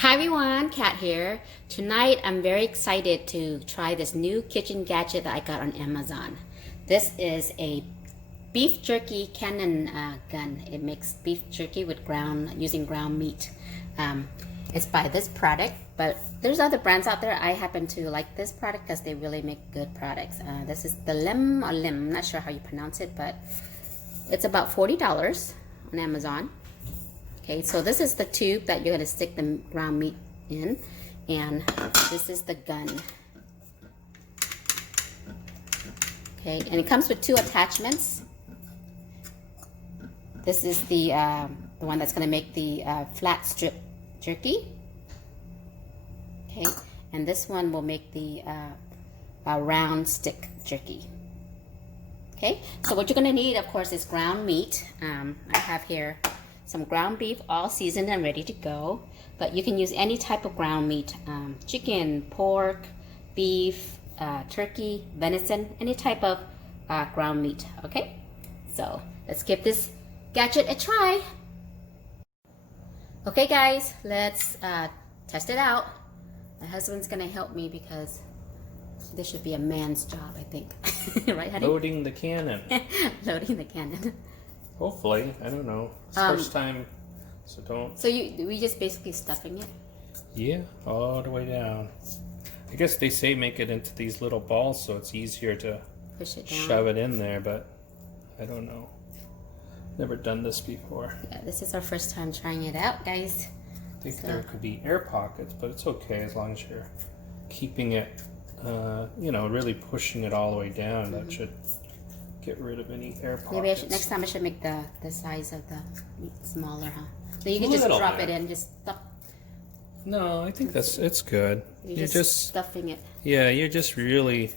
Hi everyone, Kat here. Tonight I'm very excited to try this new kitchen gadget that I got on Amazon. This is a beef jerky cannon gun. It makes beef jerky with using ground meat. It's by this product, but there's other brands out there. I happen to like this product because they really make good products. This is the Lim, I'm not sure how you pronounce it, but it's about $40 on Amazon. Okay, so this is the tube that you're going to stick the ground meat in, and this is the gun. Okay, and it comes with two attachments. This is the one that's going to make the flat strip jerky. Okay, and this one will make the round stick jerky. Okay, so what you're going to need, of course, is ground meat. I have here some ground beef, all seasoned and ready to go, but you can use any type of ground meat, chicken, pork, beef, turkey, venison, any type of ground meat. Okay, so let's give this gadget a try. Okay guys, let's test it out. My husband's gonna help me because this should be a man's job, I think. Right, honey? Loading the cannon. Loading the cannon. Hopefully, I don't know. It's first time, so don't. So we just basically stuffing it? Yeah, all the way down. I guess they say make it into these little balls so it's easier to push it down, shove it in there, but I don't know. Never done this before. Yeah, this is our first time trying it out, guys. I think there could be air pockets, but it's okay as long as you're keeping it, you know, really pushing it all the way down. That should get rid of any air pockets. Maybe next time I should make the size of the meat smaller, huh? So you can just drop it in, just stuff. No, I think it's good. You're just stuffing it. Yeah, you're just really.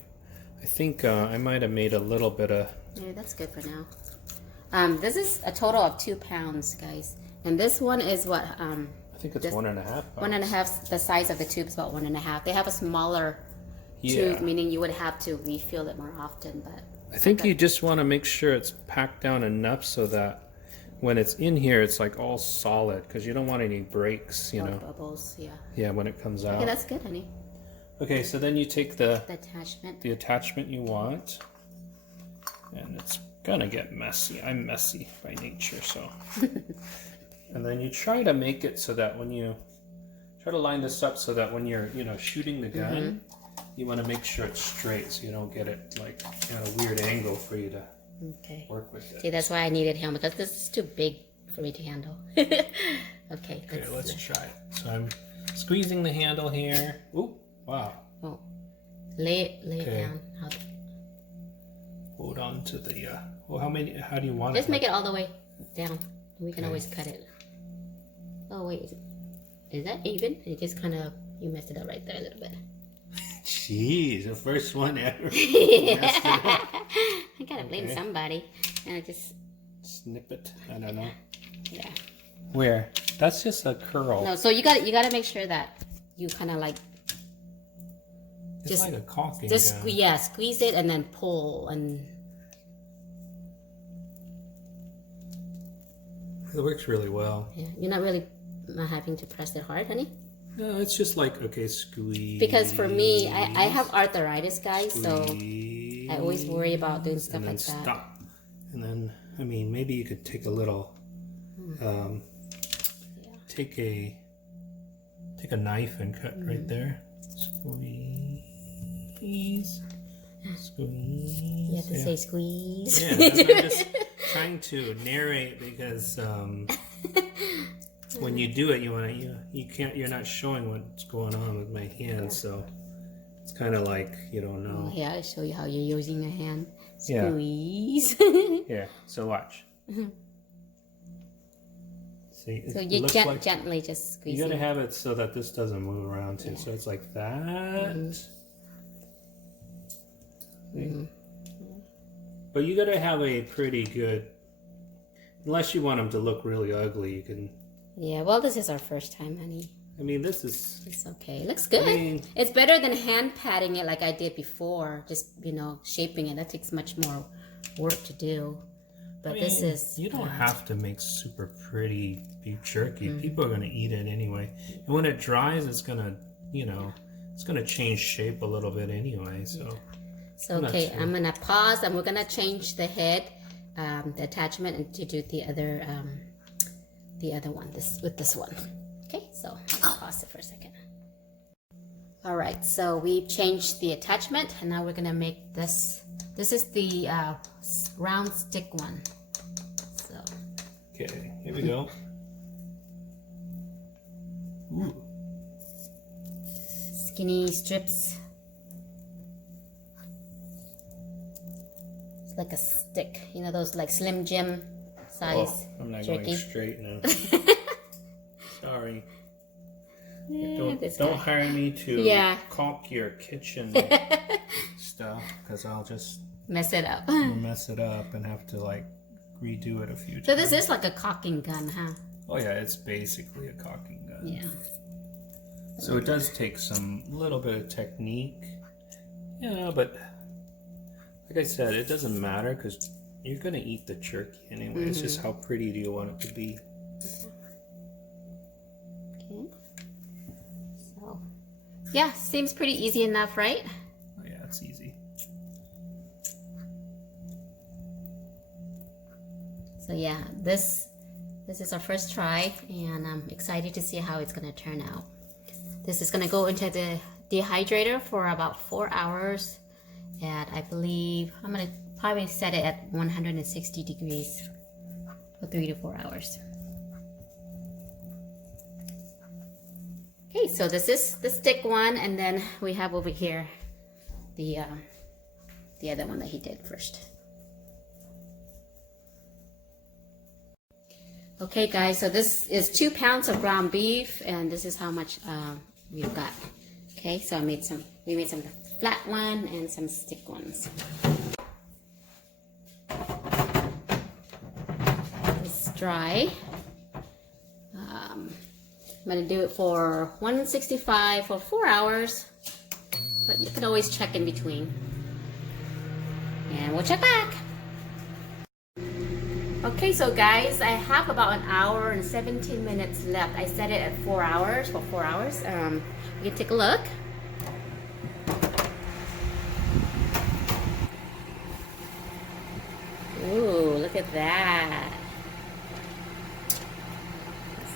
I think I might have made a little bit of. Yeah, that's good for now. This is a total of 2 pounds, guys, and this one is what? I think it's 1.5 pounds. 1.5. The size of the tube is about 1.5. They have a smaller tube, meaning you would have to refill it more often, but. I think you just want to make sure it's packed down enough so that when it's in here, it's like all solid, because you don't want any breaks, you know. Bubbles, yeah. Yeah, when it comes out. Okay, that's good, honey. Okay, so then you take the attachment you want, and it's gonna get messy. I'm messy by nature, so. And then you try to make it so that when you try to line this up so that when you're, you know, shooting the gun. You want to make sure it's straight so you don't get it like at a weird angle for you to work with it. See, that's why I needed him, because this is too big for me to handle. Okay, let's try it. So I'm squeezing the handle here. Ooh, wow. Oh, lay it down. Hold on to the, well, how do you want it? Just make it all the way down. We can always cut it. Oh, wait, is that even? It just kind of, you messed it up right there a little bit. Jeez, the first one ever. I gotta blame somebody. And I just snip it. I don't know. Yeah. Where? That's just a curl. No, so you gotta make sure that you kind of like. It's just like a caulking gun. Squeeze it and then pull and. It works really well. Yeah, you're not really having to press it hard, honey. No, it's just like, okay, squeeze. Because for me, I have arthritis, guys, so I always worry about doing stuff like that. Stop. And then, I mean, maybe you could take a little, take a knife and cut right there. Squeeze. Squeeze. You have to say squeeze. Yeah, that's what I'm just trying to narrate because when you do it, you're not showing what's going on with my hand, so it's kind of like you don't know. Yeah, I'll show you how you're using your hand. Squeeze. Yeah. So watch. See, so you gently just squeeze. You gotta have it so that this doesn't move around too. Yeah. So it's like that. But you gotta have a pretty good. Unless you want them to look really ugly, you can. Yeah, well, this is our first time, honey. I mean, this is... It's okay. It looks good. I mean, it's better than hand patting it like I did before. Just, you know, shaping it. That takes much more work to do. But I mean, this is... You don't have to make super pretty beef jerky. People are going to eat it anyway. And when it dries, it's going to, you know, it's going to change shape a little bit anyway. So, okay, I'm going to pause and we're going to change the head, the attachment, and to do the other one, with this one. Okay, so I'll pause it for a second. All right, so we've changed the attachment and now we're going to make this. This is the round stick one. So. Okay, here we go. Ooh. Skinny strips. It's like a stick, you know, those like Slim Jim size I'm not jerky. going straight now. Sorry. Yeah, Don't hire me to caulk your kitchen stuff, because I'll just mess it up. mess it up and have to like redo it a few times. So this is like a caulking gun, huh? Oh yeah, it's basically a caulking gun. Yeah. So it does take some little bit of technique. Yeah, but like I said, it doesn't matter because you're gonna eat the jerky anyway. It's just how pretty do you want it to be. Okay. So yeah, seems pretty easy enough, right? Oh yeah, it's easy. So yeah, this is our first try, and I'm excited to see how it's gonna turn out. This is gonna go into the dehydrator for about 4 hours at, I believe, I'm gonna probably set it at 160 degrees for 3 to 4 hours. Okay, so this is the stick one, and then we have over here the other one that he did first. Okay guys, so this is 2 pounds of ground beef, and this is how much we've got. Okay, so we made some flat one and some stick ones. It's dry. I'm gonna do it for 165 for 4 hours, but you can always check in between. And we'll check back. Okay, so guys, I have about 1 hour and 17 minutes left. I set it at 4 hours, for 4 hours. You can take a look. Ooh, look at that.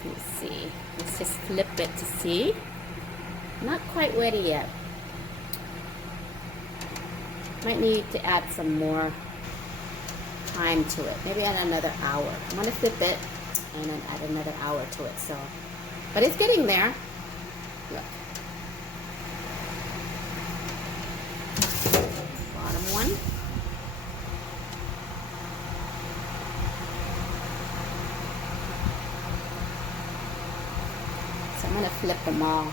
Let's see. Let's just flip it to see. Not quite ready yet. Might need to add some more time to it. Maybe add another hour. I'm gonna flip it and then add another hour to it. So, but it's getting there. Look. Bottom one. So I'm gonna flip them all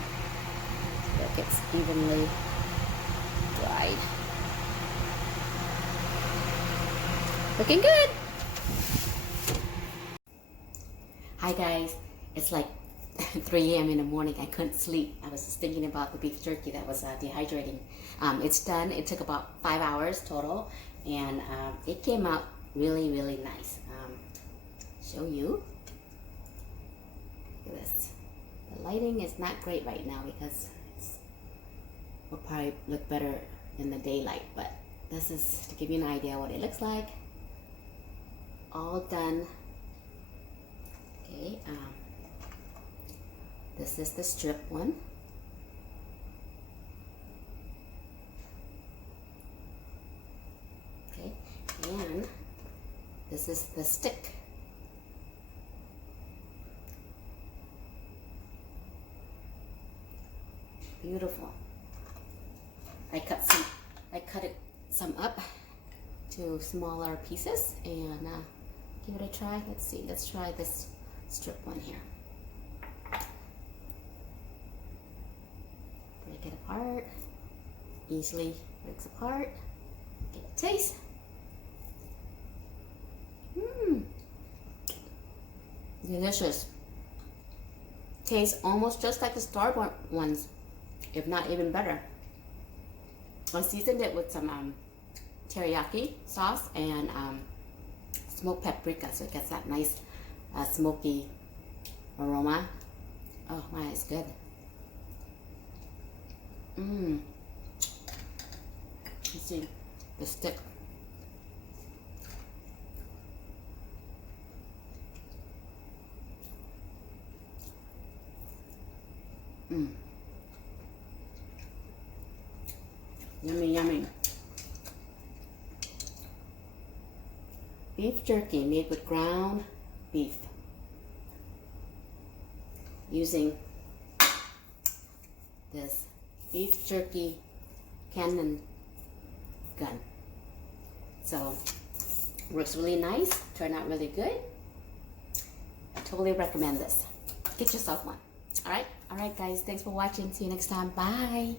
so it gets evenly dried. Looking good. Hi guys, it's like 3 a.m. in the morning. I couldn't sleep. I was just thinking about the beef jerky that was dehydrating. It's done. It took about 5 hours total, and it came out really, really nice. Show you. Look at this. The lighting is not great right now because it will probably look better in the daylight, but this is to give you an idea what it looks like. All done. Okay, this is the strip one. Okay, and this is the stick. Beautiful. I cut it some up to smaller pieces and give it a try. Let's see. Let's try this strip one here. Break it apart. Easily breaks apart. Get a taste. Delicious. Tastes almost just like the store-bought ones, if not even better. I seasoned it with some teriyaki sauce and smoked paprika, so it gets that nice smoky aroma. Oh my, it's good. You see the stick. Yummy, yummy. Beef jerky made with ground beef using this beef jerky cannon gun. So works really nice, turned out really good. I totally recommend this. Get yourself one. All right guys, thanks for watching. See you next time. Bye.